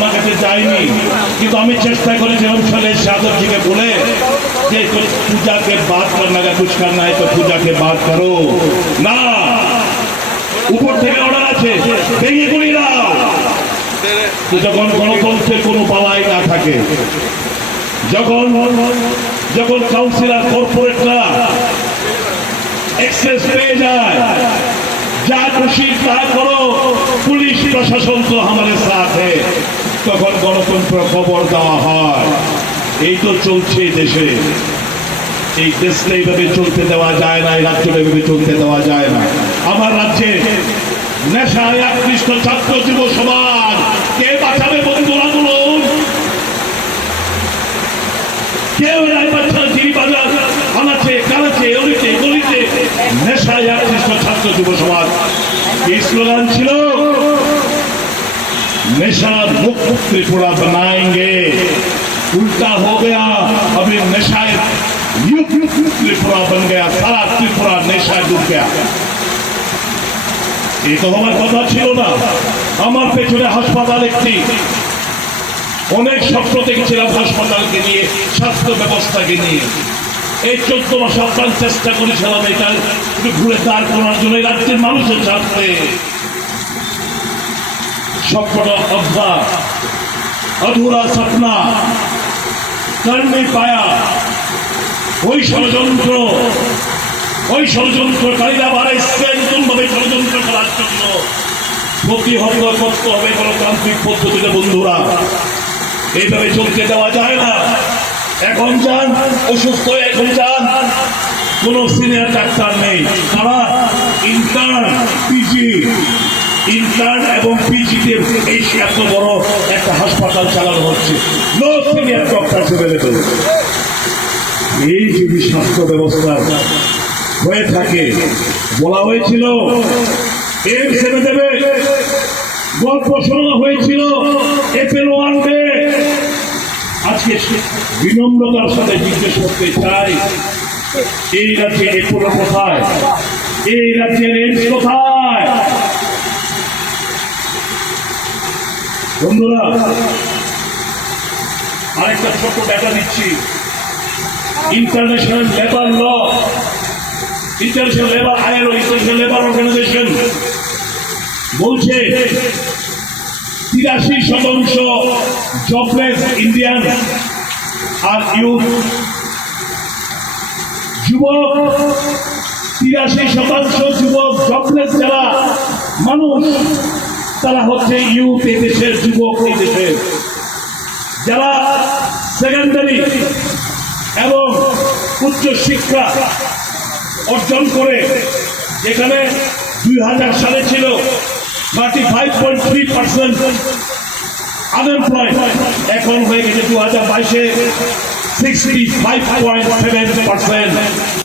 আমার কাছে যায়নি। কিন্তু আমি চেষ্টা করি যে অঞ্চলের সাধকজিকে বলে যে পূজাকে বাদ করনা না কুছ করনা তো পূজাকে বাদ করো। না। উপর থেকে অর্ডার আছে, ভেঙে গুলি না যখন গণতন্ত্রের কোনো পালাই না থাকে, যখন যখন কাউন্সিলার কর্পোরেটরা এক্সেস পেয়ে যায়, যা খুশি তা করো, পুলিশ প্রশাসন তো আমাদের সাথে। তখন গণতন্ত্র খবর দেওয়া হয়। এই তো চলছে দেশে। এই দেশকে এইভাবে চলতে দেওয়া যায় না, এই রাজ্যটা এইভাবে চলতে দেওয়া যায় না। আমার রাজ্যে নেশায় আকৃষ্ট ছাত্র যুব সমাজ, কে বাঁচাবে বন্ধুরা বলুন? কেউ নাই পাচ্ছে না চিনি বাজার আনাচে অলিতে, গলিতে, নেশায় আকৃষ্ট ছাত্র যুব সমাজ। এই স্লোগান ছিল नशा मुक्त त्रिपुरा बनाएंगे उल्टा हो गया अभी नशा युक्त त्रिपुरा बन गया सारा त्रिपुरा नेशा डूब गया এই তো আমার কথা ছিল না আমার পেছনে হাসপাতাল একটি অনেক স্বপ্ন দেখেছিলাম হাসপাতালকে নিয়ে স্বাস্থ্য ব্যবস্থাকে নিয়ে এই চোদ্দ মাস আপ্রাণ চেষ্টা করেছিলাম এটা একটু ঘুরে দাঁড় করার জন্য এই রাজ্যের মানুষের স্বার্থে সবকটা অবধা অধুরা সপনা কর্মে পায়া ওই ষড়যন্ত্র ওই ষড়যন্ত্রকারীরা বাড়াইছে নতুনভাবে ষড়যন্ত্র করার জন্য। প্রতিহত করতে হবে গণতান্ত্রিক পদ্ধতিতে, বন্ধুরা। এইভাবে চলতে দেওয়া যায় না। এখন যান, অসুস্থ এখন যান। কোন সিনিয়র ডাক্তার নেই। তারা ইন্টার্ন পিজি ইন্টার্ন এবং এত বড় একটা হাসপাতাল চালানো হচ্ছে। এই যদি স্বাস্থ্য ব্যবস্থা হয়ে থাকে, বলা হয়েছিল ছেড়ে দেবে। গল্প শোনা হয়েছিল এপেলো আনবে আজকে বিনম্রতার সাথে জিজ্ঞেস করতে চাই, এই রাজ্যে এপেলো কোথায়? এই রাজ্যের এইমস কোথায়? বন্ধুরা, আরেকটা ছোট ডাটা দিচ্ছি international labour law international labour ILO international labour organisation বলছে, তিরাশি শতাংশ জবলেস ইন্ডিয়ান আর ইউথ যুবক, তিরাশি শতাংশ যুবক জবলেস যারা, মানুষ। তারা হচ্ছে ইউথ এই দেশের যুবক এই দেশের যারা সেকেন্ডারি এবং উচ্চ শিক্ষা অর্জন করে, যেখানে দুই হাজার সালে ছিল thirty five point three percent unemployed এখন হয়ে গেছে দু হাজার বাইশে sixty five point seven percent